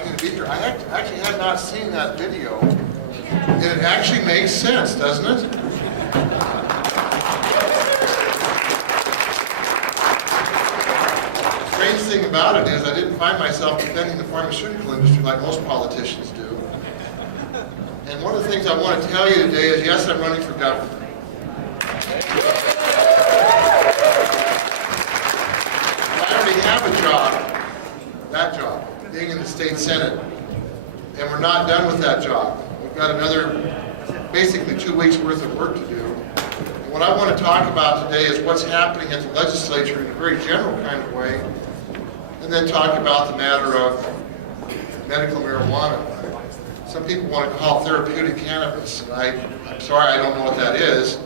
opportunity to be here. I actually had not seen that video. And it actually makes sense, doesn't it? The strange thing about it is I didn't find myself defending the pharmaceutical industry like most politicians do. And one of the things I want to tell you today is, yes, I'm running for governor. I already have a job, that job, being in the state Senate, and we're not done with that job. We've got another, basically 2 weeks worth of work to do. And what I want to talk about today is what's happening at the legislature in a very general kind of way, and then talk about the matter of medical marijuana. Some people want to call it therapeutic cannabis, and I'm sorry, I don't know what that is.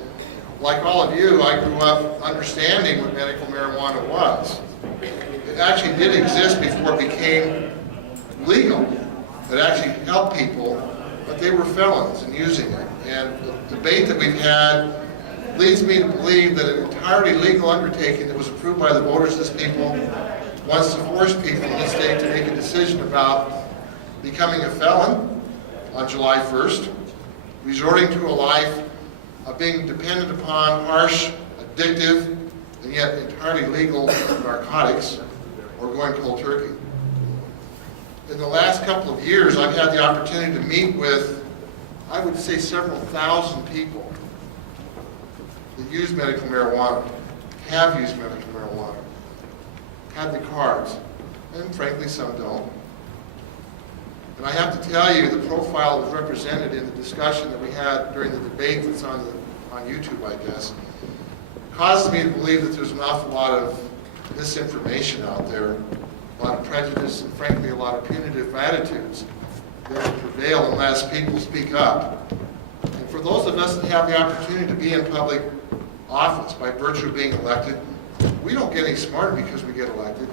Like all of you, I grew up understanding what medical marijuana was. It actually did exist before it became legal. It actually helped people, but they were felons in using it. And the debate that we've had leads me to believe that an entirely legal undertaking that was approved by the voters of this people wants to force people in this state to make a decision about becoming a felon on July 1st, resorting to a life of being dependent upon harsh, addictive, and yet entirely legal narcotics, or going cold turkey. In the last couple of years, I've had the opportunity to meet with, I would say, several thousand people that use medical marijuana, have used medical marijuana, had the cards, and frankly, some don't. And I have to tell you, the profile that was represented in the discussion that we had during the debate that's on YouTube, I guess, causes me to believe that there's an awful lot of misinformation out there, a lot of prejudice, and frankly, a lot of punitive attitudes that will prevail unless people speak up. And for those of us that have the opportunity to be in public office by virtue of being elected, we don't get any smarter because we get elected.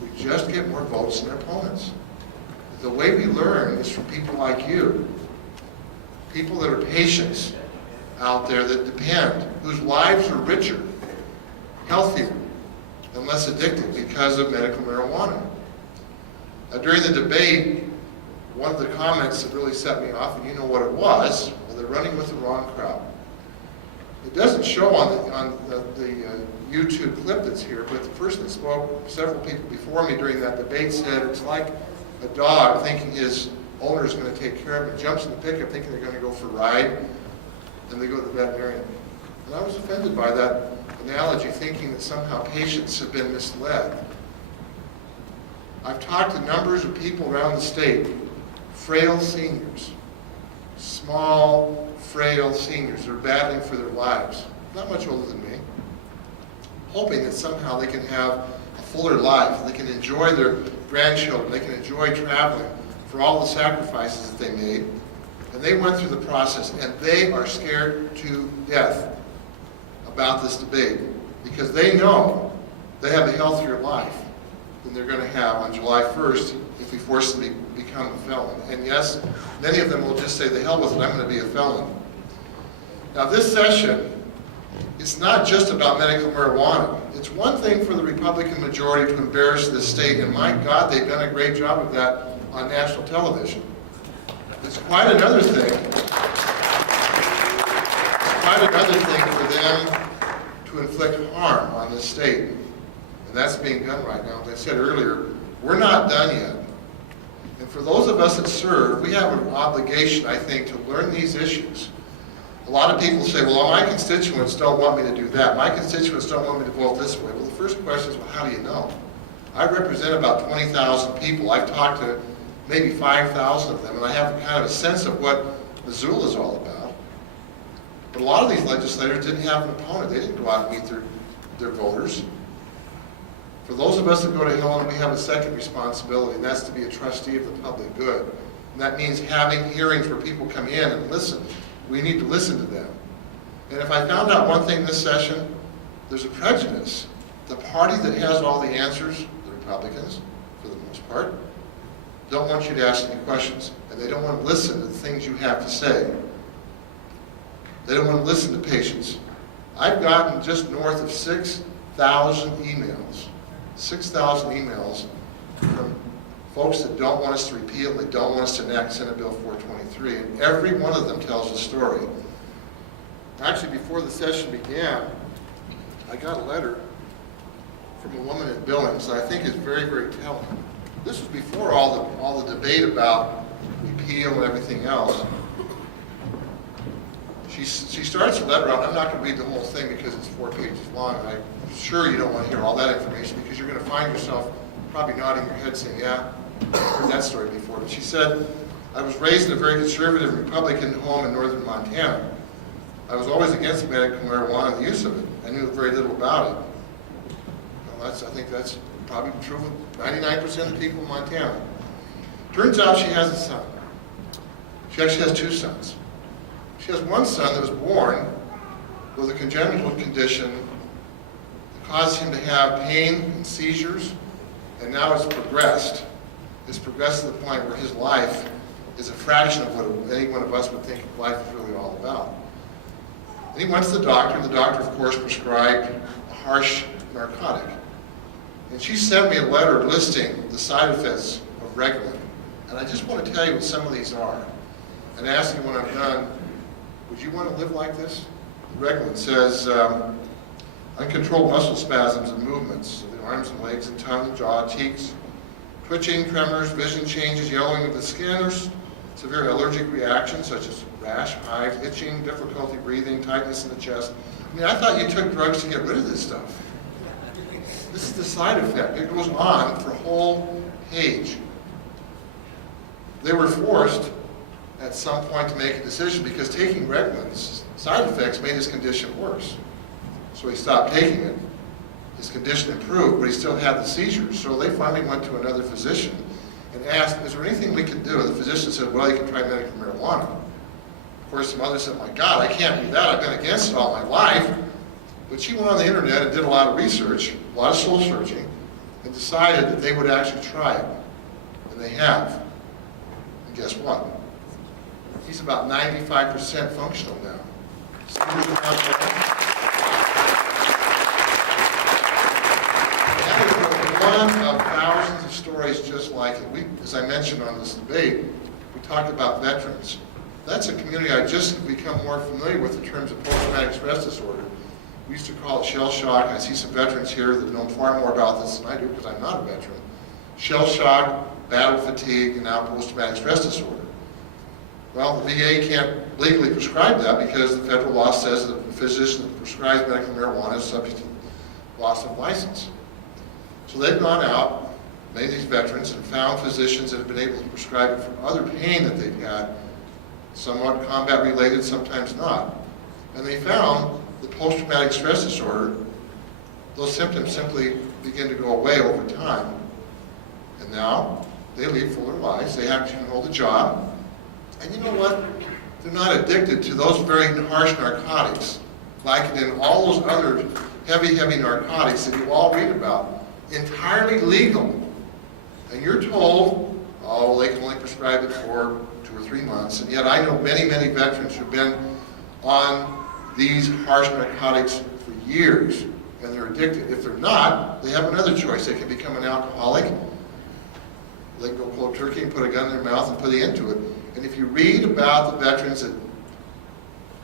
We just get more votes than our opponents. The way we learn is from people like you, people that are patients out there that depend, whose lives are richer, healthier, and less addictive because of medical marijuana. During the debate, one of the comments that really set me off, and you know what it was, well, they're running with the wrong crowd. It doesn't show on the YouTube clip that's here, but the person that spoke, several people before me during that debate said it's like a dog thinking his owner is going to take care of him, jumps in the pickup thinking they're going to go for a ride, and they go to the veterinarian. And I was offended by that analogy, thinking that somehow patients have been misled. I've talked to numbers of people around the state, frail seniors, small, frail seniors that are battling for their lives, not much older than me, hoping that somehow they can have a fuller life, they can enjoy their grandchildren, they can enjoy traveling for all the sacrifices that they made. And they went through the process, and they are scared to death about this debate because they know they have a healthier life than they're going to have on July 1st if we force them to become a felon. And yes, many of them will just say, the hell with it, I'm going to be a felon. Now this session, it's not just about medical marijuana. It's one thing for the Republican majority to embarrass this state, and my God, they've done a great job of that on national television. It's quite another thing. It's quite another thing for them to inflict harm on this state. And that's being done right now. As I said earlier, we're not done yet. And for those of us that serve, we have an obligation, I think, to learn these issues. A lot of people say, well, my constituents don't want me to do that. My constituents don't want me to vote this way. Well, the first question is, well, how do you know? I represent about 20,000 people. I've talked to maybe 5,000 of them, and I have kind of a sense of what Missoula is all about. But a lot of these legislators didn't have an opponent. They didn't go out and meet their voters. For those of us that go to Helen, we have a second responsibility, and that's to be a trustee of the public good. And that means having hearings where people come in and listen. We need to listen to them. And if I found out one thing this session, there's a prejudice. The party that has all the answers, the Republicans, for the most part, don't want you to ask any questions, and they don't want to listen to the things you have to say. They don't want to listen to patients. I've gotten just north of 6,000 emails. 6,000 emails from folks that don't want us to repeal, they don't want us to enact Senate Bill 423, and every one of them tells a story. Actually, before the session began, I got a letter from a woman in Billings that I think is very, very telling. This was before all the debate about repeal and everything else. She starts the letter out. I'm not going to read the whole thing because it's 4 pages long. And I'm sure you don't want to hear all that information because you're going to find yourself probably nodding your head saying, yeah, I've heard that story before. But she said, I was raised in a very conservative Republican home in northern Montana. I was always against medical marijuana and the use of it. I knew very little about it. Well, I think that's probably true of 99% of the people in Montana. Turns out she has a son. She actually has 2 sons. She has one son that was born with a congenital condition that caused him to have pain and seizures, and now it's progressed. It's progressed to the point where his life is a fraction of what any one of us would think life is really all about. And he went to the doctor, and the doctor, of course, prescribed a harsh narcotic. And she sent me a letter listing the side effects of Reglan. And I just want to tell you what some of these are, and ask you when I'm done, would you want to live like this? Reglan says, uncontrolled muscle spasms and movements of the arms and legs and tongue, jaw, cheeks, twitching, tremors, vision changes, yellowing of the skin, or severe allergic reactions such as rash, hives, itching, difficulty breathing, tightness in the chest. I mean, I thought you took drugs to get rid of this stuff. This is the side effect. It goes on for a whole page. They were forced at some point to make a decision because taking Reglan's side effects made his condition worse. So he stopped taking it. His condition improved, but he still had the seizures. So they finally went to another physician and asked, is there anything we can do? The physician said, well, you can try medical marijuana. Of course, the mother said, my God, I can't do that. I've been against it all my life. But she went on the internet and did a lot of research, a lot of soul searching, and decided that they would actually try it. And they have. And guess what? He's about 95% functional now. That is one of thousands of stories just like it. As I mentioned on this debate, we talked about veterans. That's a community I've just become more familiar with in terms of post-traumatic stress disorder. We used to call it shell shock, and I see some veterans here that know far more about this than I do because I'm not a veteran. Shell shock, battle fatigue, and now post-traumatic stress disorder. Well, the VA can't legally prescribe that because the federal law says that a physician that prescribes medical marijuana is subject to loss of license. So they've gone out, many of these veterans, and found physicians that have been able to prescribe it for other pain that they've had, somewhat combat-related, sometimes not. And they found that post-traumatic stress disorder, those symptoms simply begin to go away over time. And now they lead fuller lives. They actually hold a job. And you know what? They're not addicted to those very harsh narcotics, like in all those other heavy, heavy narcotics that you all read about. Entirely legal. And you're told, oh, they can only prescribe it for 2 or 3 months. And yet I know many, many veterans who've been on these harsh narcotics for years, and they're addicted. If they're not, they have another choice. They can become an alcoholic. They can go cold turkey and put a gun in their mouth and put it into it. And if you read about the veterans that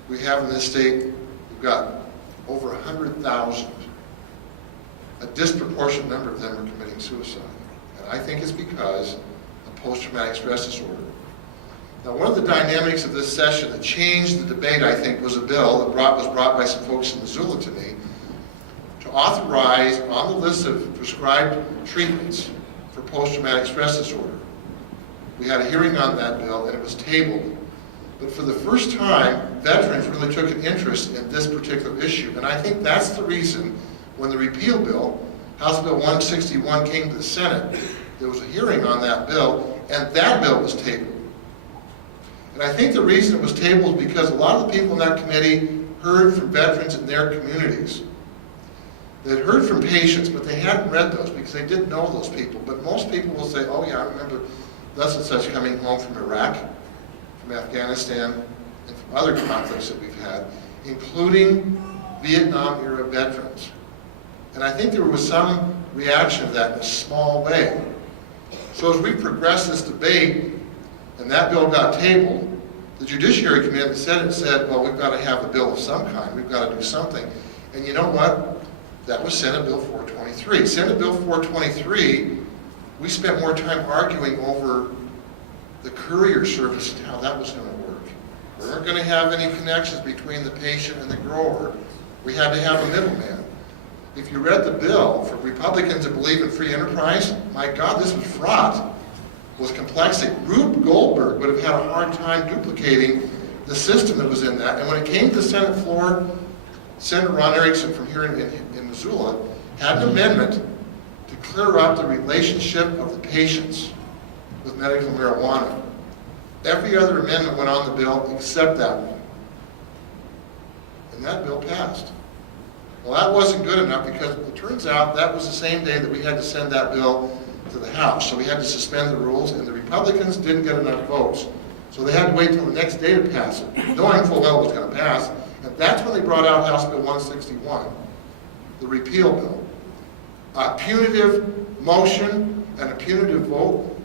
we have in this state, we've got over 100,000. A disproportionate number of them are committing suicide. And I think it's because of post-traumatic stress disorder. Now, one of the dynamics of this session that changed the debate, I think, was a bill that was brought by some folks in Missoula to me to authorize on the list of prescribed treatments for post-traumatic stress disorder. We had a hearing on that bill, and it was tabled. But for the first time, veterans really took an interest in this particular issue. And I think that's the reason when the repeal bill, House Bill 161, came to the Senate, there was a hearing on that bill, and that bill was tabled. And I think the reason it was tabled is because a lot of the people in that committee heard from veterans in their communities. They had heard from patients, but they hadn't read those because they didn't know those people. But most people will say, oh yeah, I remember thus and such coming home from Iraq, from Afghanistan, and from other conflicts that we've had, including Vietnam-era veterans. And I think there was some reaction to that in a small way. So as we progressed this debate, and that bill got tabled, the Judiciary Committee in the Senate said, well, we've got to have a bill of some kind. We've got to do something. And you know what? That was Senate Bill 423. Senate Bill 423, we spent more time arguing over the courier service and how that was going to work. We weren't going to have any connections between the patient and the grower. We had to have a middleman. If you read the bill, for Republicans that believe in free enterprise, my God, this was fraught with complexity. Rube Goldberg would have had a hard time duplicating the system that was in that. And when it came to the Senate floor, Senator Ron Erickson from here in Missoula had an amendment to clear up the relationship of the patients with medical marijuana. Every other amendment went on the bill except that one. And that bill passed. Well, that wasn't good enough because it turns out that was the same day that we had to send that bill to the House. So we had to suspend the rules, and the Republicans didn't get enough votes. So they had to wait till the next day to pass it, knowing full well it was going to pass. And that's when they brought out House Bill 161, the repeal bill. A punitive motion and a punitive vote.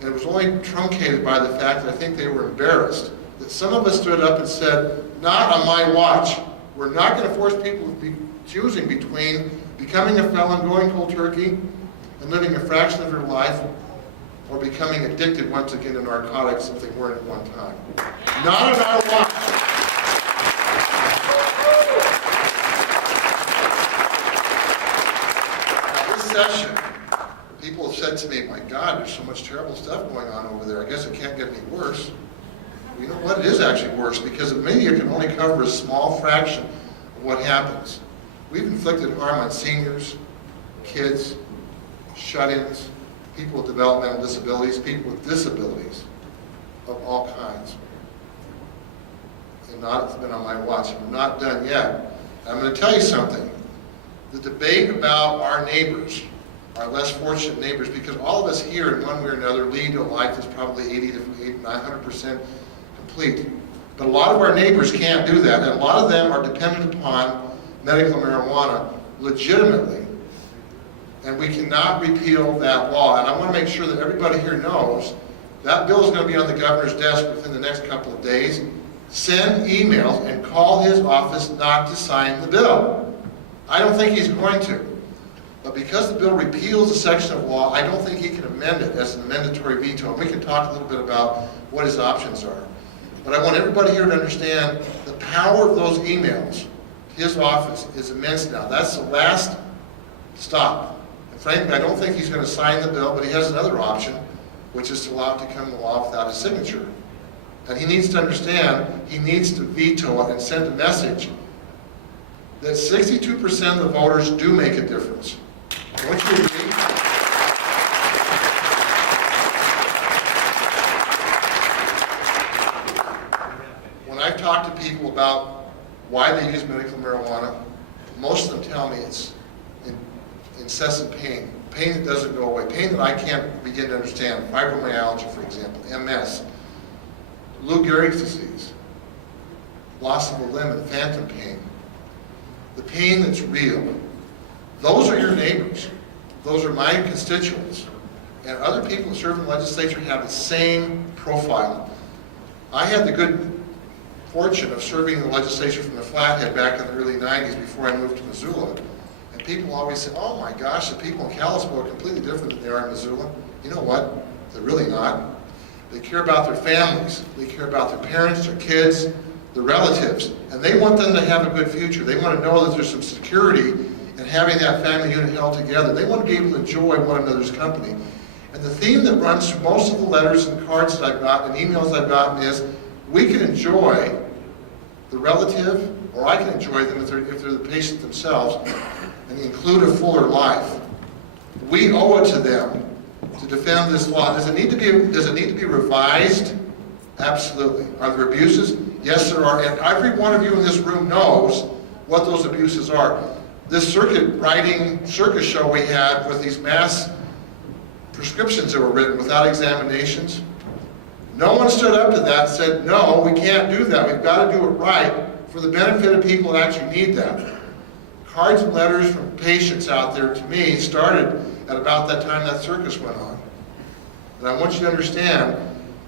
And it was only truncated by the fact that I think they were embarrassed that some of us stood up and said, not on my watch. We're not going to force people to be choosing between becoming a felon, going cold turkey, and living a fraction of their life, or becoming addicted once again to narcotics if they weren't at one time. Not on our watch. Now, this session, people have said to me, my God, there's so much terrible stuff going on over there. I guess it can't get any worse. Well, you know what? It is actually worse because the media can only cover a small fraction of what happens. We've inflicted harm on seniors, kids, shut-ins, people with developmental disabilities, people with disabilities of all kinds. And it's been on my watch. We're not done yet. I'm going to tell you something. The debate about our neighbors, our less fortunate neighbors, because all of us here in one way or another lead a life that's probably 80 to 900% complete. But a lot of our neighbors can't do that, and a lot of them are dependent upon medical marijuana legitimately. And we cannot repeal that law. And I want to make sure that everybody here knows that bill is going to be on the governor's desk within the next couple of days. Send emails and call his office not to sign the bill. I don't think he's going to. But because the bill repeals a section of law, I don't think he can amend it as an mandatory veto. And we can talk a little bit about what his options are. But I want everybody here to understand the power of those emails to his office is immense now. That's the last stop. And frankly, I don't think he's going to sign the bill, but he has another option, which is to allow it to come into law without his signature. And he needs to understand, he needs to veto it and send a message that 62% of the voters do make a difference. Don't you agree? When I've talked to people about why they use medical marijuana, most of them tell me it's incessant pain. Pain that doesn't go away. Pain that I can't begin to understand. Fibromyalgia, for example, MS, Lou Gehrig's disease, loss of a limb and phantom pain. The pain that's real. Those are your neighbors. Those are my constituents. And other people who serve in the legislature have the same profile. I had the good fortune of serving in the legislature from the Flathead back in the early 90s before I moved to Missoula. And people always say, oh my gosh, the people in Kalispell are completely different than they are in Missoula. You know what? They're really not. They care about their families. They care about their parents, their kids, their relatives. And they want them to have a good future. They want to know that there's some security in having that family unit held together. They want to be able to enjoy one another's company. And the theme that runs through most of the letters and cards that I've gotten and emails I've gotten is, we can enjoy the relative, or I can enjoy them if they're the patient themselves, and include a fuller life. We owe it to them to defend this law. Does it need to be revised? Absolutely. Are there abuses? Yes, there are. And every one of you in this room knows what those abuses are. This circus show we had with these mass prescriptions that were written without examinations, no one stood up to that and said, no, we can't do that. We've got to do it right for the benefit of people that actually need that. Cards and letters from patients out there, to me, started at about that time that circus went on. And I want you to understand,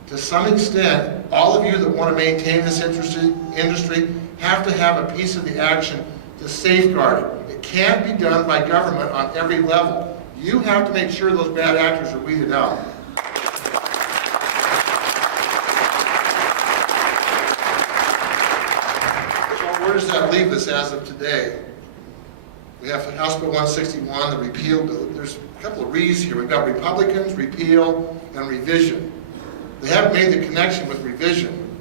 to some extent, all of you that want to maintain this industry have to have a piece of the action to safeguard it. It can't be done by government on every level. You have to make sure those bad actors are weeded out. So where does that leave us as of today? We have House Bill 161, the repeal bill. There's a couple of re's here. We've got Republicans, repeal, and revision. They haven't made the connection with revision.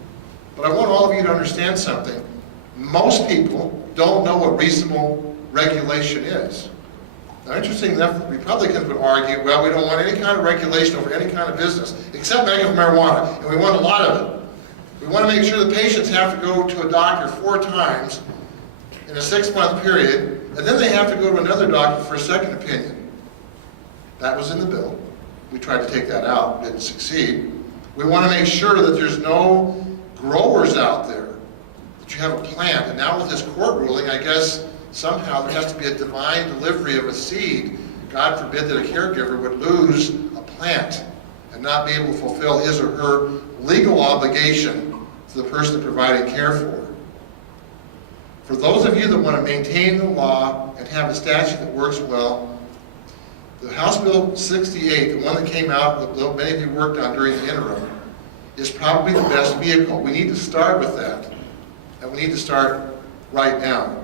But I want all of you to understand something. Most people don't know what reasonable regulation is. Now, interesting enough, the Republicans would argue, well, we don't want any kind of regulation over any kind of business, except medical marijuana, and we want a lot of it. We want to make sure the patients have to go to a doctor 4 times in a 6-month period, and then they have to go to another doctor for a second opinion. That was in the bill. We tried to take that out, didn't succeed. We want to make sure that there's no growers out there, that you have a plant. And now with this court ruling, I guess somehow there has to be a divine delivery of a seed. God forbid that a caregiver would lose a plant and not be able to fulfill his or her legal obligation to the person they're providing care for. For those of you that want to maintain the law and have a statute that works well, the House Bill 68, the one that came out that many of you worked on during the interim, is probably the best vehicle. We need to start with that, and we need to start right now.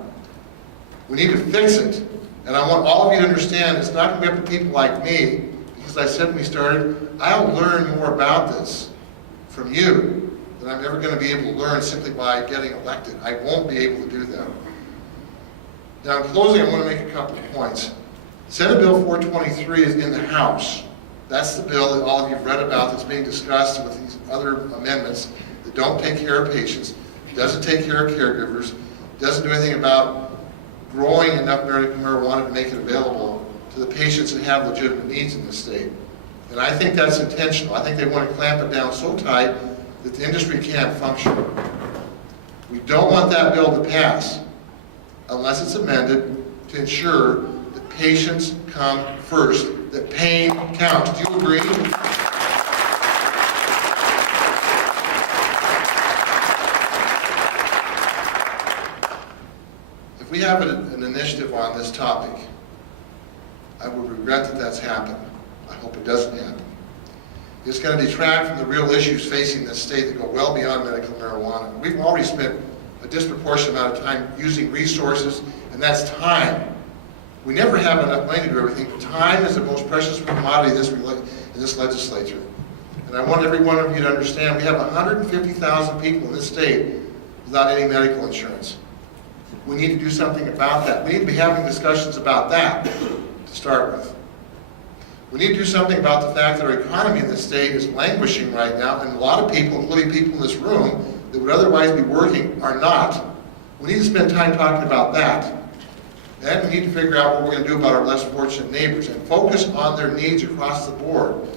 We need to fix it, and I want all of you to understand it's not going to be up to people like me, because I said when we started, I'll learn more about this from you than I'm ever going to be able to learn simply by getting elected. I won't be able to do that. Now, in closing, I want to make a couple of points. Senate Bill 423 is in the House. That's the bill that all of you have read about that's being discussed with these other amendments that don't take care of patients, doesn't take care of caregivers, doesn't do anything about growing enough medical marijuana to make it available to the patients that have legitimate needs in this state. And I think that's intentional. I think they want to clamp it down so tight that the industry can't function. We don't want that bill to pass unless it's amended to ensure that patients come first, that pain counts. Do you agree? If we have an initiative on this topic, I would regret that that's happened. I hope it doesn't happen. It's going to detract from the real issues facing this state that go well beyond medical marijuana. We've already spent a disproportionate amount of time using resources, and that's time. We never have enough money to do everything, but time is the most precious commodity in this legislature. And I want every one of you to understand we have 150,000 people in this state without any medical insurance. We need to do something about that. We need to be having discussions about that to start with. We need to do something about the fact that our economy in this state is languishing right now, and a lot of people, including people in this room, that would otherwise be working are not. We need to spend time talking about that. And we need to figure out what we're going to do about our less fortunate neighbors and focus on their needs across the board.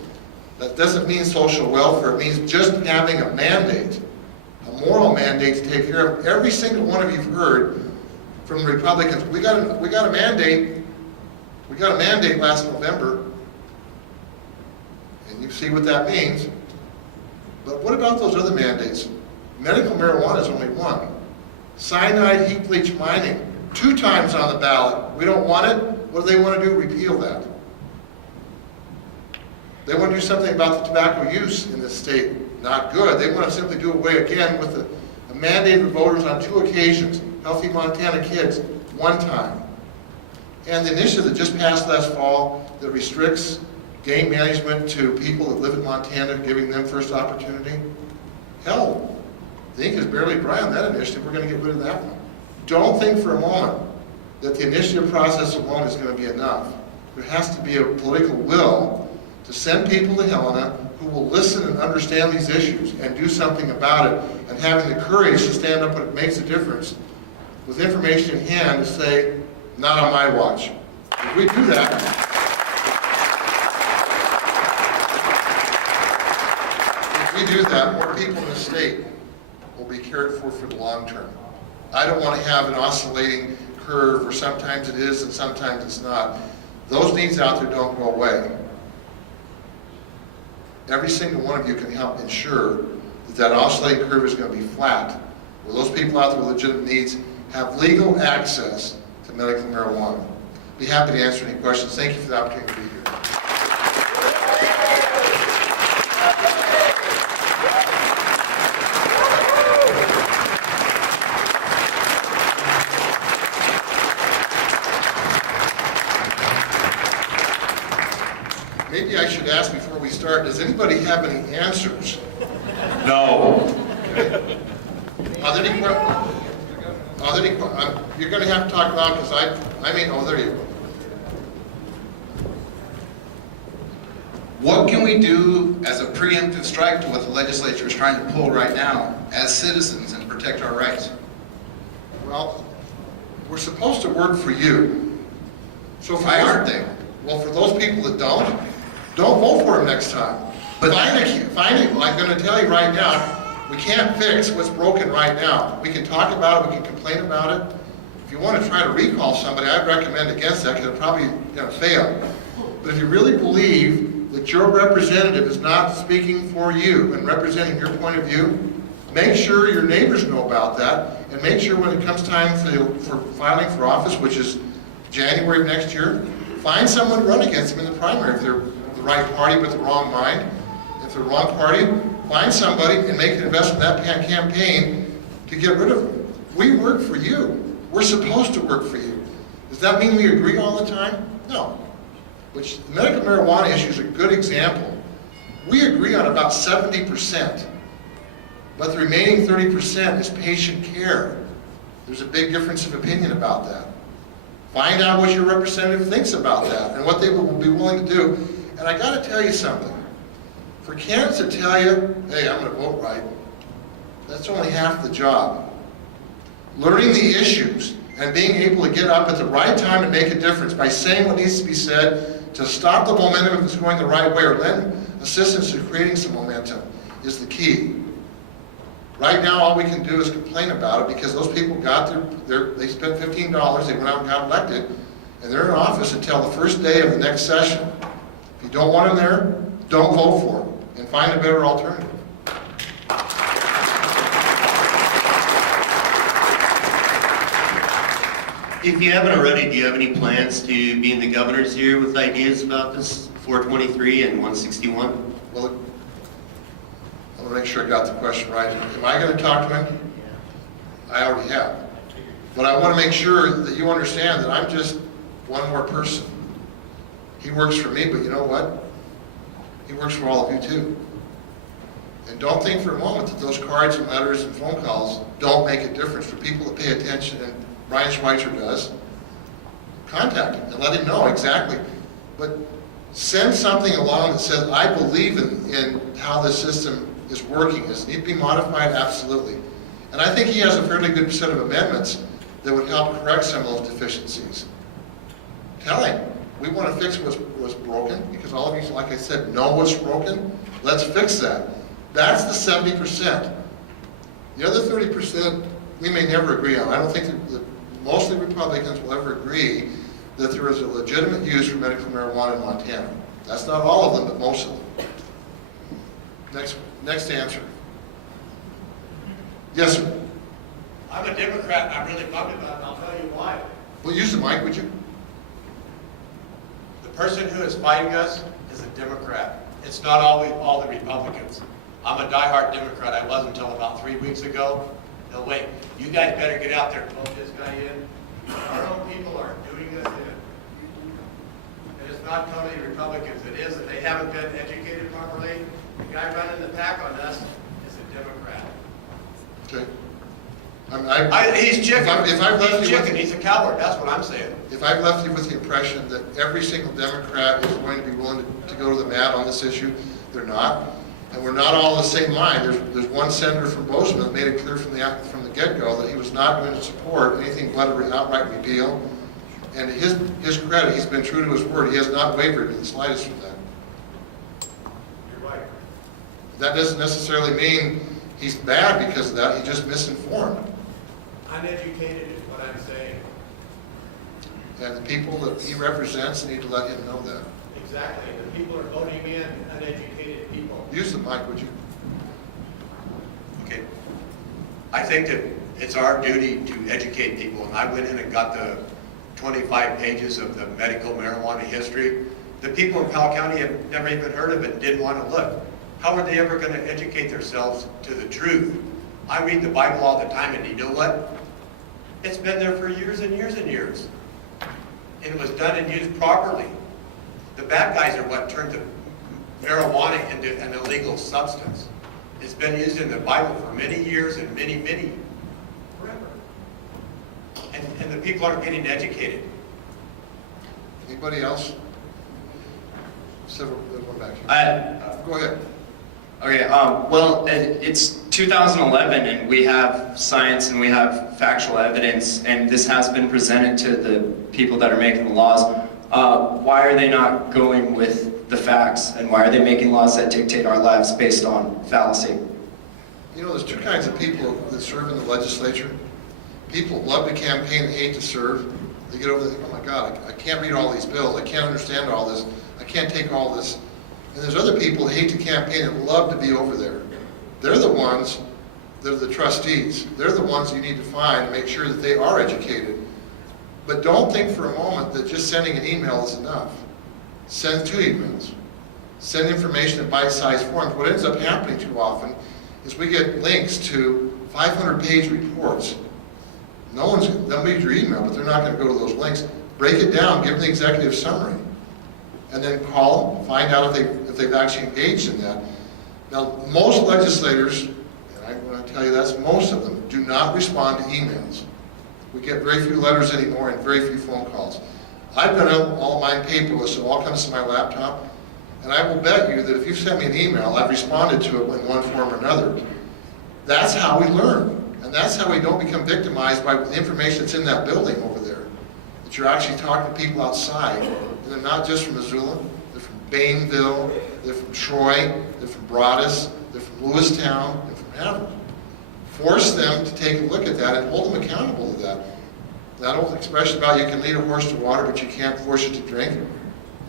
That doesn't mean social welfare. It means just having a mandate, a moral mandate to take care of every single one of you have heard from the Republicans. We got a mandate. We got a mandate last November. And you see what that means. But what about those other mandates? Medical marijuana is only one. Cyanide heap leach mining, 2 times on the ballot. We don't want it. What do they want to do? Repeal that. They want to do something about the tobacco use in this state. Not good. They want to simply do away again with a mandate for voters on 2 occasions. Healthy Montana Kids, 1 time. And the initiative that just passed last fall that restricts game management to people that live in Montana, giving them first opportunity. Hell, the ink is barely dry on that initiative. We're going to get rid of that one. Don't think for a moment that the initiative process alone is going to be enough. There has to be a political will to send people to Helena who will listen and understand these issues and do something about it, and having the courage to stand up when it makes a difference with information in hand to say, not on my watch. If we do that, more people in the state will be cared for the long term. I don't want to have an oscillating curve where sometimes it is and sometimes it's not. Those needs out there don't go away. every single one of you can help ensure that that oscillating curve is going to be flat, where those people out there with legitimate needs have legal access to medical marijuana. Be happy to answer any questions. Thank you for the opportunity to be here. Maybe I should ask before we start, does anybody have any answers? No. Are there any questions? You're going to have to talk loud because oh, there you go. What can we do as a preemptive strike to what the legislature is trying to pull right now as citizens and protect our rights? Well, we're supposed to work for you. So Why aren't they? Well, for those people that don't vote for him next time. But I'm going to tell you right now, we can't fix what's broken right now. We can talk about it, we can complain about it. If you want to try to recall somebody, I'd recommend against that because it's probably going to fail. But if you really believe that your representative is not speaking for you and representing your point of view, make sure your neighbors know about that, and make sure when it comes time for filing for office, which is January of next year, find someone to run against them in the primary. If they're the right party with the wrong mind, if they're the wrong party, find somebody and make an investment in that campaign to get rid of them. We work for you. We're supposed to work for you. Does that mean we agree all the time? No. Which the medical marijuana issue is a good example. We agree on about 70%, but the remaining 30% is patient care. There's a big difference of opinion about that. Find out what your representative thinks about that and what they will be willing to do. And I got to tell you something. For candidates to tell you, hey, I'm going to vote right, that's only half the job. Learning the issues and being able to get up at the right time and make a difference by saying what needs to be said to stop the momentum if it's going the right way or lend assistance to creating some momentum is the key. Right now, all we can do is complain about it because those people got they spent $15, they went out and got elected, and they're in office until the first day of the next session. If you don't want them there, don't vote for them, and find a better alternative. If you haven't already, do you have any plans to be in the governor's ear with ideas about this 423 and 161? Well, I'm going to make sure I got the question right. Am I going to talk to him? I already have. But I want to make sure that you understand that I'm just one more person. He works for me, but you know what? He works for all of you too. And don't think for a moment that those cards and letters and phone calls don't make a difference for people that pay attention, and Brian Schweitzer does. Contact him and let him know exactly. But send something along that says, I believe in how this system is working. Does it need to be modified? Absolutely. And I think he has a fairly good set of amendments that would help correct some of those deficiencies. Tell him, we want to fix what's broken, because all of you, like I said, know what's broken. Let's fix that. That's the 70%. The other 30% we may never agree on. I don't think that most of the Republicans will ever agree that there is a legitimate use for medical marijuana in Montana. That's not all of them, but most of them. Next answer. Yes, sir. I'm a Democrat and I'm really bummed about it, and I'll tell you why. Well, use the mic, would you? The person who is fighting us is a Democrat. It's not always all the Republicans. I'm a diehard Democrat. I was until about 3 weeks ago. No, wait, you guys better get out there and vote this guy in. Our own people are doing this in. And it's not totally Republicans. It is that they haven't been educated properly. The guy running the pack on us is a Democrat. Okay. He's chicken. If I've left He's you chicken. with, He's a coward. That's what I'm saying. if I've left you with the impression that every single Democrat is going to be willing to go to the mat on this issue, they're not. And we're not all in the same line. There's one senator from Bozeman that made it clear from the get-go that he was not going to support anything but an outright repeal. And his credit, he's been true to his word. He has not wavered in the slightest from that. You're right. That doesn't necessarily mean he's bad because of that. He's just misinformed. Uneducated is what I'm saying. And the people that he represents need to let him know that. Exactly. The people are voting in uneducated people. use the mic, would you? Okay. I think that it's our duty to educate people, and I went in and got the 25 pages of the medical marijuana history. The people in Powell County have never even heard of it and didn't want to look. How are they ever going to educate themselves to the truth? I read the Bible all the time, and you know what? It's been there for years and years and years. And it was done and used properly. The bad guys are what turned the marijuana into an illegal substance. It's been used in the Bible for many years and many, forever. And the people aren't getting educated. Anybody else? Several, there's one back here. Go ahead. Okay, well, it's 2011 and we have science and we have factual evidence, and this has been presented to the people that are making the laws. Why are they not going with the facts, and why are they making laws that dictate our lives based on fallacy? You know, there's two kinds of people that serve in the legislature. People love to campaign and hate to serve. They get over there and think, oh my God, I can't read all these bills. I can't understand all this. I can't take all this. And there's other people that hate to campaign and love to be over there. They're the ones that are the trustees. They're the ones you need to find and make sure that they are educated. But don't think for a moment that just sending an email is enough. Send 2 emails. Send information in bite-sized forms. What ends up happening too often is we get links to 500-page reports. They'll read your email, but they're not going to go to those links. Break it down, give them the executive summary, and then call them, find out if they've actually engaged in that. Now, most legislators, and I want to tell you that's most of them, do not respond to emails. We get very few letters anymore and very few phone calls. I've done all of mine paperless, so it all comes to my laptop, and I will bet you that if you've sent me an email, I've responded to it in one form or another. That's how we learn, and that's how we don't become victimized by the information that's in that building over there. That you're actually talking to people outside, and they're not just from Missoula, they're from Bainville, they're from Troy, they're from Broadus, they're from Lewistown, they're from Havertz. Force them to take a look at that and hold them accountable to that. That old expression about you can lead a horse to water, but you can't force it to drink.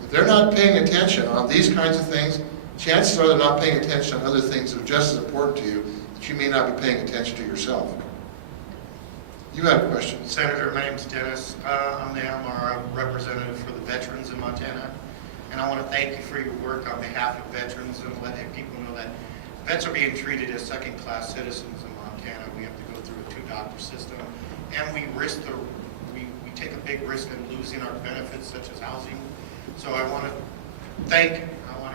If they're not paying attention on these kinds of things, chances are they're not paying attention on other things that are just as important to you that you may not be paying attention to yourself. You had a question. Senator, my name's Dennis. I'm the MRO representative for the veterans in Montana. And I want to thank you for your work on behalf of veterans and letting people know that vets are being treated as second-class citizens in Montana. We have to go through a 2-doctor system, and we take a big risk in losing our benefits such as housing. So I want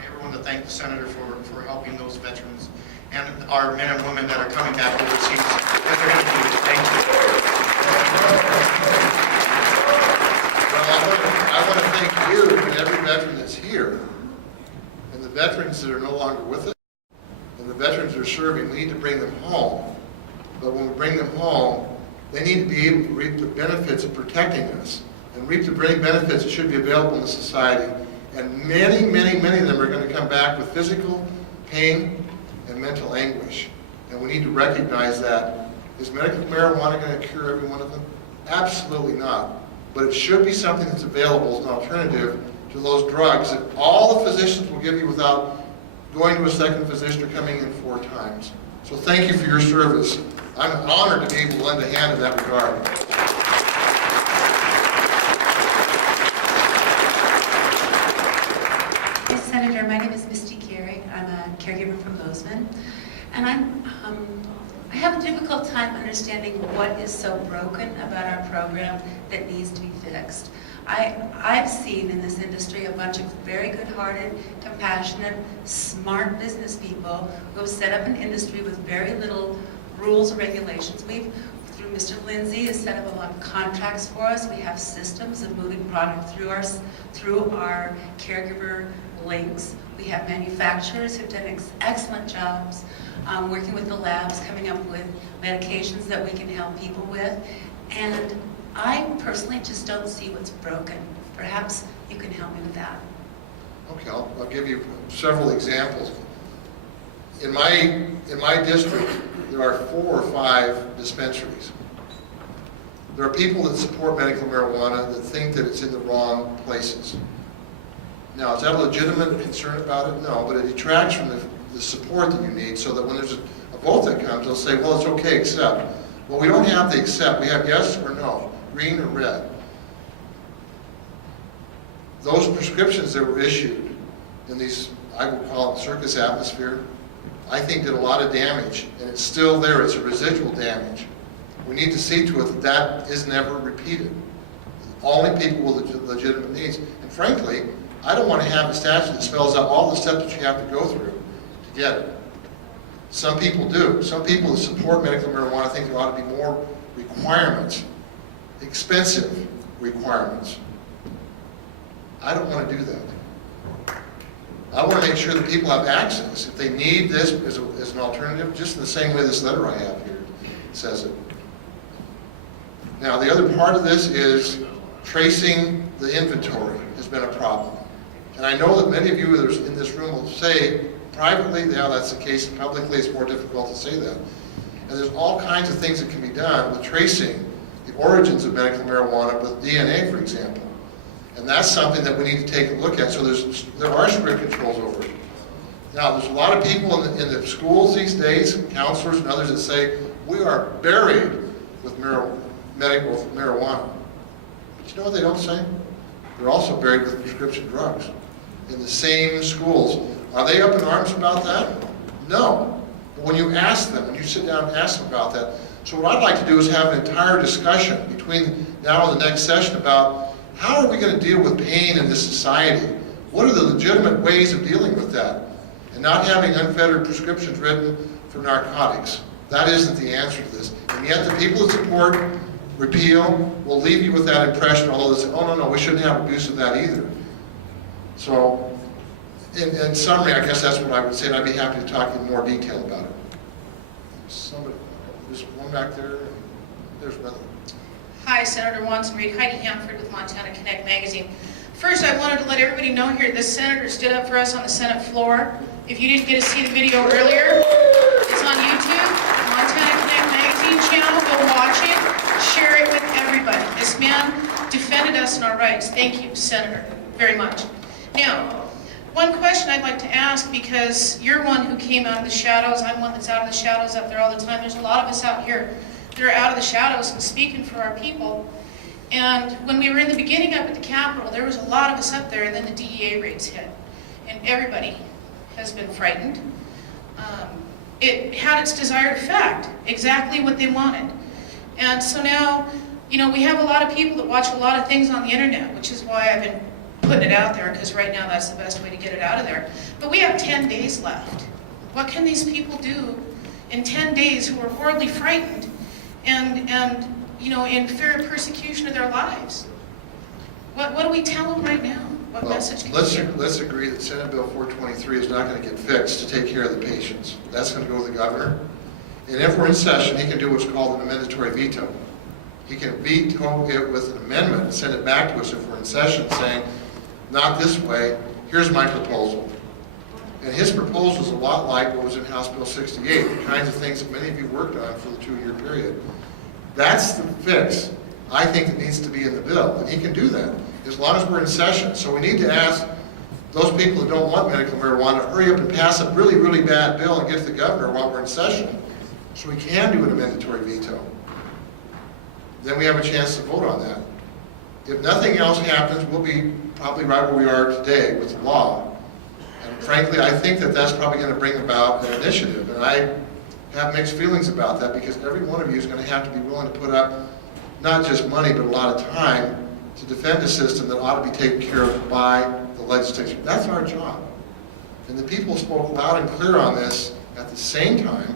everyone to thank the senator for helping those veterans and our men and women that are coming back overseas. That they're going to do it. Thank you. Well, I want to thank you and every veteran that's here, and the veterans that are no longer with us, and the veterans that are serving. We need to bring them home. But when we bring them home, they need to be able to reap the benefits of protecting us and reap the very benefits that should be available in the society. And many, many, many of them are going to come back with physical pain and mental anguish. And we need to recognize that. Is medical marijuana going to cure every one of them? Absolutely not. But it should be something that's available as an alternative to those drugs that all the physicians will give you without going to a second physician or coming in 4 times. So thank you for your service. I'm honored to be able to lend a hand in that regard. Yes, Senator, my name is Misty Carey. I'm a caregiver from Bozeman. And I have a difficult time understanding what is so broken about our program that needs to be fixed. I've seen in this industry a bunch of very good-hearted, compassionate, smart business people who have set up an industry with very little rules or regulations. Through Mr. Lindsay, has set up a lot of contracts for us. We have systems of moving product through our caregiver links. We have manufacturers who've done excellent jobs working with the labs, coming up with medications that we can help people with. And I personally just don't see what's broken. Perhaps you can help me with that. Okay, I'll give you several examples. In my district, there are 4 or 5 dispensaries. There are people that support medical marijuana that think that it's in the wrong places. Now, is that a legitimate concern about it? No, but it detracts from the the support that you need, so that when there's a vote that comes, they'll say, well, it's okay, accept. Well, we don't have the accept, we have yes or no, green or red. Those prescriptions that were issued in these, I would call it circus atmosphere, I think did a lot of damage, and it's still there, it's a residual damage. We need to see to it that that is never repeated. Only people with legitimate needs. And frankly, I don't want to have a statute that spells out all the steps that you have to go through to get it. Some people do. Some people that support medical marijuana think there ought to be more requirements, expensive requirements. I don't want to do that. I want to make sure that people have access. If they need this as an alternative, just in the same way this letter I have here says it. Now, the other part of this is tracing the inventory has been a problem. And I know that many of you in this room will say privately, yeah, that's the case, and publicly it's more difficult to say that. And there's all kinds of things that can be done with tracing the origins of medical marijuana with DNA, for example. And that's something that we need to take a look at. So there are strict controls over it. Now, there's a lot of people in the schools these days, counselors and others, that say, we are buried with medical marijuana. But you know what they don't say? They're also buried with prescription drugs in the same schools. Are they up in arms about that? No. But when you ask them, when you sit down and ask them about that, so what I'd like to do is have an entire discussion between now and the next session about how are we going to deal with pain in this society? What are the legitimate ways of dealing with that? And not having unfettered prescriptions written for narcotics. That isn't the answer to this. And yet the people that support repeal will leave you with that impression, although they say, oh, no, we shouldn't have abuse of that either. So, in summary, I guess that's what I would say, and I'd be happy to talk in more detail about it. Somebody, there's one back there, there's another. Hi, Senator Wanzenried, Heidi Hanford with Montana Connect magazine. First, I wanted to let everybody know here, this senator stood up for us on the Senate floor. If you didn't get to see the video earlier, it's on YouTube, Montana Connect magazine channel. Go watch it, share it with everybody. This man defended us and our rights. Thank you, Senator, very much. Now, one question I'd like to ask, because you're one who came out of the shadows, I'm one that's out of the shadows up there all the time. There's a lot of us out here that are out of the shadows and speaking for our people. And when we were in the beginning up at the Capitol, there was a lot of us up there, and then the DEA raids hit. And everybody has been frightened. It had its desired effect, exactly what they wanted. And so now, you know, we have a lot of people that watch a lot of things on the internet, which is why I've been putting it out there, because right now that's the best way to get it out of there. But we have 10 days left. What can these people do in 10 days who are horribly frightened and you know, in fear of persecution of their lives? What do we tell them right now? What message can we give? Let's agree that Senate Bill 423 is not going to get fixed to take care of the patients. That's going to go to the governor. And if we're in session, he can do what's called an amendatory veto. He can veto it with an amendment and send it back to us if we're in session saying, not this way, here's my proposal. And his proposal is a lot like what was in House Bill 68, the kinds of things that many of you worked on for the 2-year period. That's the fix, I think, that needs to be in the bill, and he can do that, as long as we're in session. So we need to ask those people that don't want medical marijuana to hurry up and pass a really, really bad bill and get to the governor while we're in session, so we can do an amendatory veto. Then we have a chance to vote on that. If nothing else happens, we'll be probably right where we are today with the law. And frankly, I think that that's probably going to bring about an initiative. And I have mixed feelings about that, because every one of you is going to have to be willing to put up not just money, but a lot of time to defend a system that ought to be taken care of by the legislature. That's our job. And the people spoke loud and clear on this at the same time.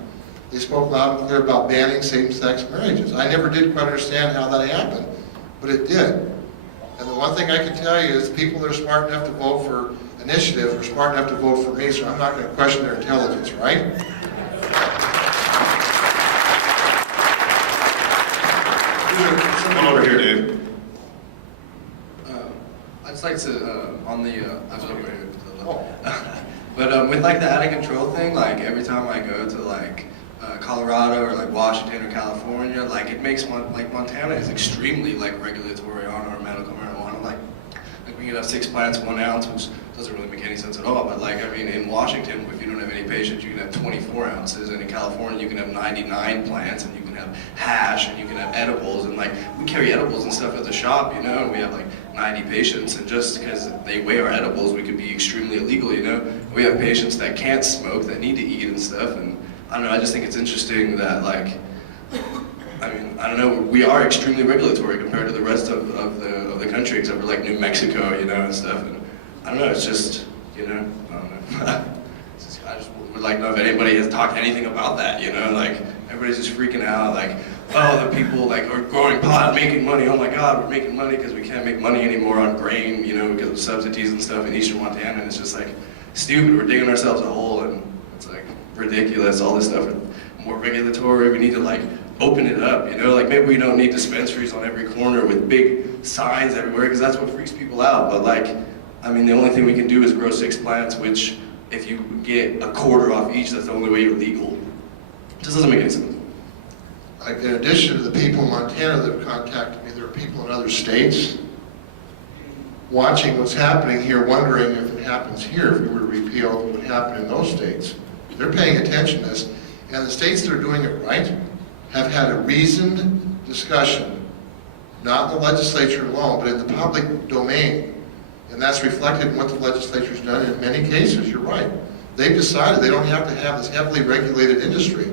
They spoke loud and clear about banning same-sex marriages. I never did quite understand how that happened, but it did. And the one thing I can tell you is people that are smart enough to vote for initiatives are smart enough to vote for me, so I'm not going to question their intelligence, right? Come over here, Dave. I'd just like to, on the, I'm sorry, but with like the out-of-control thing, like every time I go to like Colorado or like Washington or California, like it makes like Montana is extremely like regulatory on our medical marijuana. Like we can have 6 plants, 1 ounce, which doesn't really make any sense at all. But like, I mean, in Washington, if you don't have any patients, you can have 24 ounces, and in California, you can have 99 plants, and you can have hash, and you can have edibles, and like, we carry edibles and stuff at the shop, you know, and we have like 90 patients, and just because they weigh our edibles, we could be extremely illegal, you know. We have patients that can't smoke, that need to eat and stuff, and I don't know, I just think it's interesting that like, I mean, I don't know, we are extremely regulatory compared to the rest of the country, except for like New Mexico, you know, and stuff, and I don't know, it's just, you know, I don't know. I just would like to know if anybody has talked anything about that, you know, like, everybody's just freaking out, like, oh, the people like are growing pot, making money, oh my God, we're making money because we can't make money anymore on grain, you know, because of subsidies and stuff in eastern Montana, and it's just like, stupid, we're digging ourselves a hole, and it's like, ridiculous, all this stuff, more regulatory, we need to like, open it up, you know, like maybe we don't need dispensaries on every corner with big signs everywhere, because that's what freaks people out, but like, I mean, the only thing we can do is grow 6 plants, which if you get a quarter off each, that's the only way you're legal. It just doesn't make any sense. Like, in addition to the people in Montana that have contacted me, there are people in other states watching what's happening here, wondering if it happens here, if we were to repeal, what would happen in those states. They're paying attention to this, and the states that are doing it right have had a reasoned discussion, not in the legislature alone, but in the public domain. And that's reflected in what the legislature's done in many cases, you're right. They've decided they don't have to have this heavily regulated industry.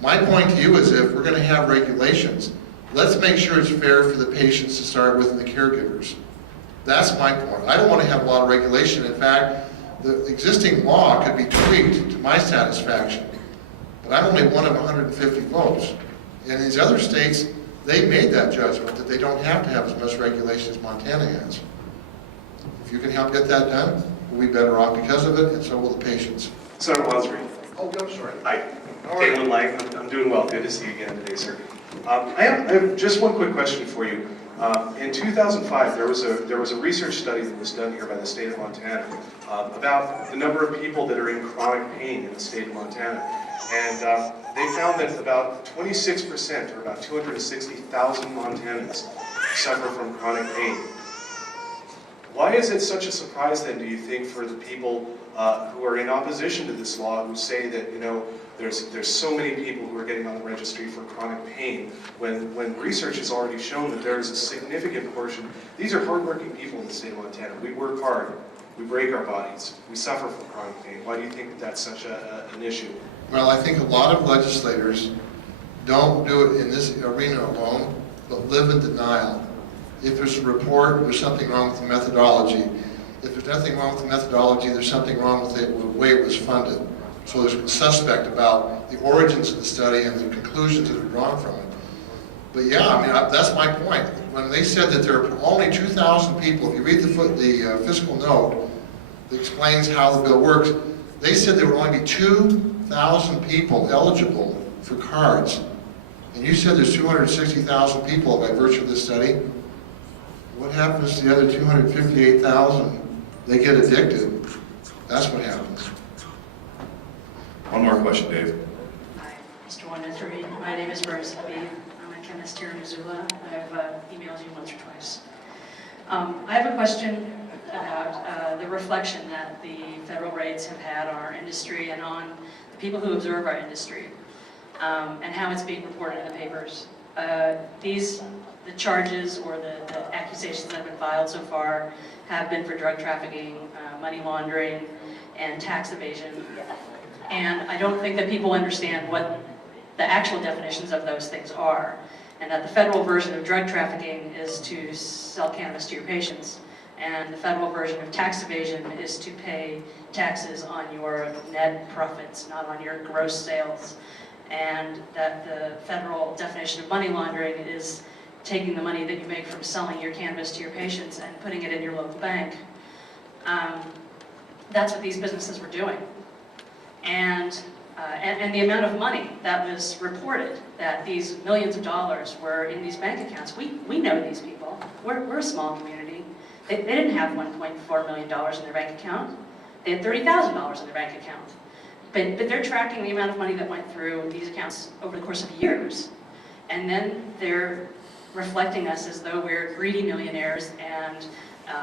My point to you is if we're gonna have regulations, let's make sure it's fair for the patients to start with and the caregivers. That's my point. I don't want to have a lot of regulation. In fact, the existing law could be tweaked to my satisfaction. But I'm only one of 150 votes. And these other states, they made that judgment that they don't have to have as much regulation as Montana has. If you can help get that done, we'll be better off because of it, and so will the patients. Senator Wanzenried. Oh, I'm sorry. Hi. How are you? Caitlin Lang. I'm doing well. Good to see you again today, sir. I have just one quick question for you. In 2005, there was a research study that was done here by the state of Montana about the number of people that are in chronic pain in the state of Montana. And they found that about 26%, or about 260,000 Montanans, suffer from chronic pain. Why is it such a surprise then, do you think, for the people who are in opposition to this law, who say that, you know, there's so many people who are getting on the registry for chronic pain, when research has already shown that there is a significant portion. These are hardworking people in the state of Montana. We work hard, we break our bodies, we suffer from chronic pain. Why do you think that that's such an issue? Well, I think a lot of legislators don't do it in this arena alone, but live in denial. If there's a report, there's something wrong with the methodology. If there's nothing wrong with the methodology, there's something wrong with the way it was funded. So there's a suspect about the origins of the study and the conclusions that are drawn from it. But yeah, I mean, that's my point. When they said that there are only 2,000 people, if you read the fiscal note that explains how the bill works, they said there would only be 2,000 people eligible for cards. And you said there's 260,000 people by virtue of this study. What happens to the other 258,000? They get addicted. That's what happens. One more question, Dave. Hi, Mr. Wanzenried. My name is Bryce Habib. I'm a chemist here in Missoula. I've emailed you once or twice. I have a question about the reflection that the federal raids have had on our industry and on the people who observe our industry, and how it's being reported in the papers. The charges or the accusations that have been filed so far have been for drug trafficking, money laundering, and tax evasion. And I don't think that people understand what the actual definitions of those things are. And that the federal version of drug trafficking is to sell cannabis to your patients. And the federal version of tax evasion is to pay taxes on your net profits, not on your gross sales. And that the federal definition of money laundering is taking the money that you make from selling your cannabis to your patients and putting it in your local bank. That's what these businesses were doing. And the amount of money that was reported, that these millions of dollars were in these bank accounts, we know these people. We're a small community. They didn't have $1.4 million in their bank account. They had $30,000 in their bank account. But they're tracking the amount of money that went through these accounts over the course of years. And then they're reflecting us as though we're greedy millionaires and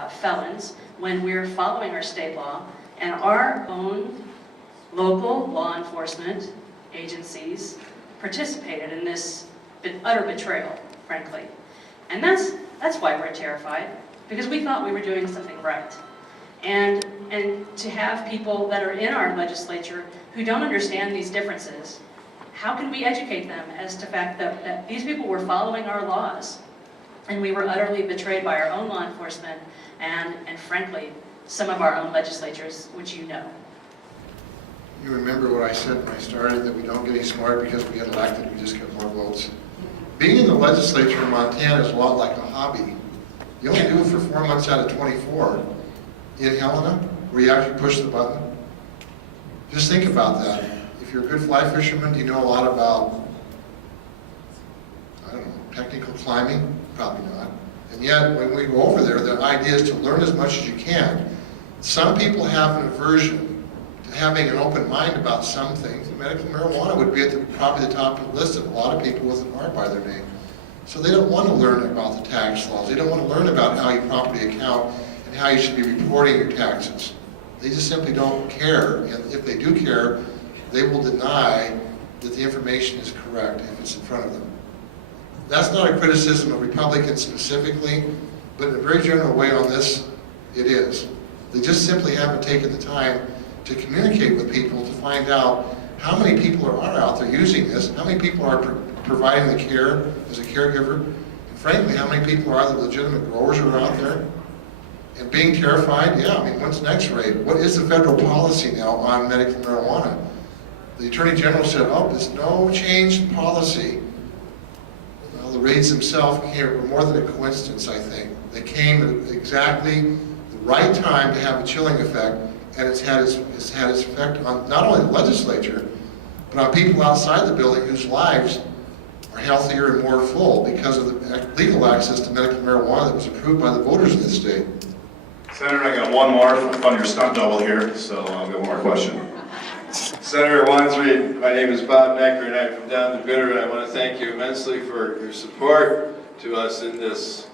felons when we're following our state law and our own local law enforcement agencies participated in this utter betrayal, frankly. And that's why we're terrified, because we thought we were doing something right. And to have people that are in our legislature who don't understand these differences, how can we educate them as to the fact that these people were following our laws and we were utterly betrayed by our own law enforcement and frankly, some of our own legislatures, which you know. You remember what I said when I started, that we don't get any smarter because we get elected, we just get more votes. Being in the legislature in Montana is a lot like a hobby. You only do it for 4 months out of 24 in Helena, where you actually push the button. Just think about that. If you're a good fly fisherman, do you know a lot about, I don't know, technical climbing? Probably not. And yet, when we go over there, the idea is to learn as much as you can. Some people have an aversion to having an open mind about some things. Medical marijuana would be at probably the top of the list of a lot of people with an R by their name. So they don't want to learn about the tax laws. They don't want to learn about how you properly account and how you should be reporting your taxes. They just simply don't care. And if they do care, they will deny that the information is correct if it's in front of them. That's not a criticism of Republicans specifically, but in a very general way on this, it is. They just simply haven't taken the time to communicate with people to find out how many people are out there using this, how many people are providing the care as a caregiver, and frankly, how many people are the legitimate growers who are out there. And being terrified, yeah, I mean, when's the next raid? What is the federal policy now on medical marijuana? The Attorney General said, oh, there's no change in policy. Well, the raids themselves were more than a coincidence, I think. They came at exactly the right time to have a chilling effect, and it's had its effect on not only the legislature, but on people outside the building whose lives are healthier and more full because of the legal access to medical marijuana that was approved by the voters in this state. Senator, I got one more on your stunt double here, so I'll get one more question. Senator Wanzenried, my name is Bob Necker, and I'm from down the Bitter, and I want to thank you immensely for your support to us in this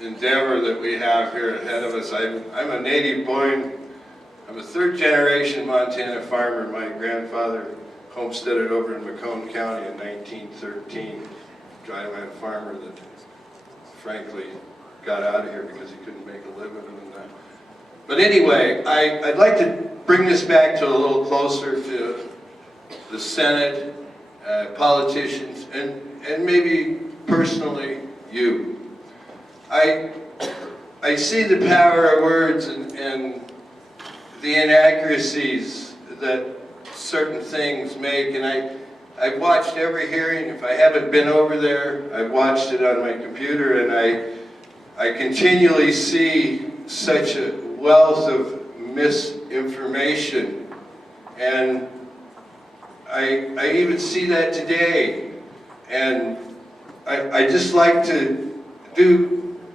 endeavor that we have here ahead of us. I'm a native born, I'm a third-generation Montana farmer. My grandfather homesteaded over in Macomb County in 1913. Dryland farmer that, frankly, got out of here because he couldn't make a living. But anyway, I'd like to bring this back to a little closer to the Senate, politicians, and maybe personally you. I see the power of words and the inaccuracies that certain things make, and I've watched every hearing. If I haven't been over there, I've watched it on my computer, and I continually see such a wealth of misinformation, and I even see that today, and I just like to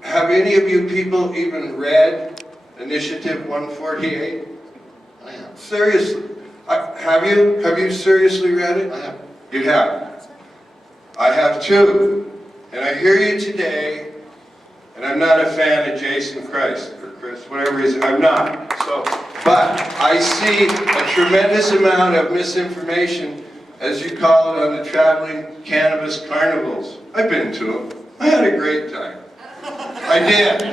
have any of you people even read Initiative 148? I have. Seriously. Have you seriously read it? I have. You have. I have too. And I hear you today, and I'm not a fan of Jason Christ, or Chris, whatever he's, I'm not. So, but I see a tremendous amount of misinformation, as you call it, on the traveling cannabis carnivals. I've been to them. I had a great time. I did.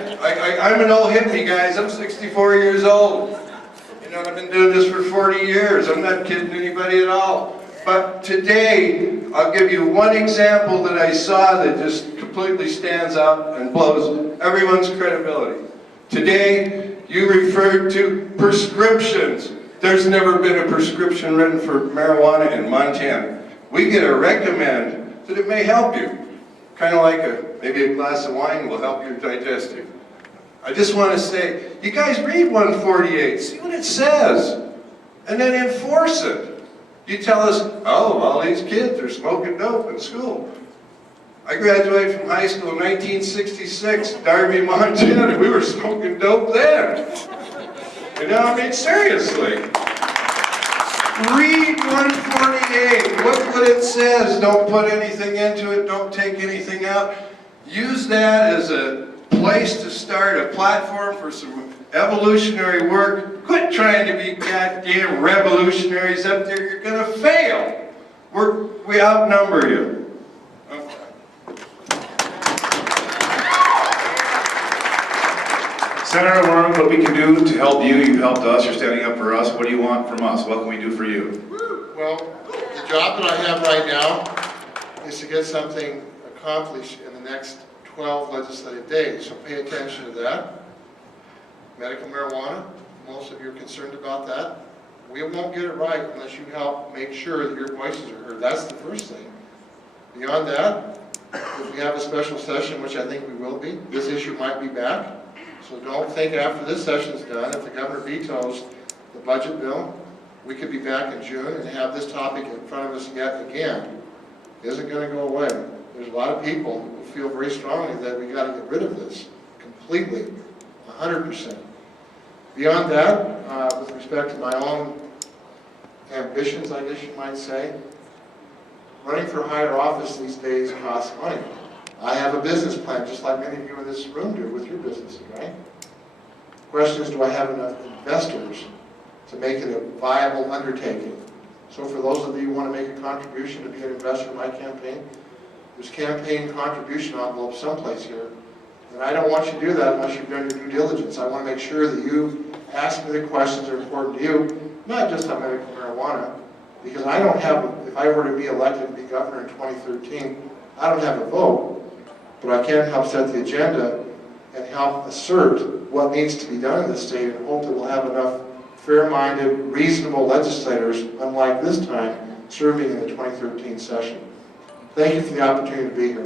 I'm an old hippie, guys. I'm 64 years old. You know, I've been doing this for 40 years. I'm not kidding anybody at all. But today, I'll give you one example that I saw that just completely stands out and blows everyone's credibility. Today, you referred to prescriptions. There's never been a prescription written for marijuana in Montana. We get a recommend that it may help you. Kind of like maybe a glass of wine will help your digestive. I just want to say, you guys read 148, see what it says, and then enforce it. You tell us, oh, all these kids are smoking dope in school. I graduated from high school in 1966, Darby, Montana. We were smoking dope then. You know, I mean, seriously. Read 148. Look what it says. Don't put anything into it. Don't take anything out. Use that as a place to start a platform for some evolutionary work. Quit trying to be goddamn revolutionaries up there. You're gonna fail. We outnumber you. Senator, we're on what we can do to help you. You've helped us. You're standing up for us. What do you want from us? What can we do for you? Well, the job that I have right now is to get something accomplished in the next 12 legislative days, so pay attention to that. Medical marijuana, most of you are concerned about that. We won't get it right unless you help make sure that your voices are heard. That's the first thing. Beyond that, if we have a special session, which I think we will be, this issue might be back. So don't think after this session's done, if the governor vetoes the budget bill, we could be back in June and have this topic in front of us yet again. It isn't going to go away. There's a lot of people who feel very strongly that we got to get rid of this completely, 100%. Beyond that, with respect to my own ambitions, I guess you might say, running for higher office these days costs money. I have a business plan, just like many of you in this room do with your businesses, right? The question is, do I have enough investors to make it a viable undertaking? So for those of you who want to make a contribution to be an investor in my campaign, there's campaign contribution envelope someplace here. And I don't want you to do that unless you've done your due diligence. I want to make sure that you ask me the questions that are important to you, not just on medical marijuana, because I don't have, if I were to be elected to be governor in 2013, I don't have a vote. But I can help set the agenda and help assert what needs to be done in this state and hope that we'll have enough fair-minded, reasonable legislators, unlike this time, serving in the 2013 session. Thank you for the opportunity to be here.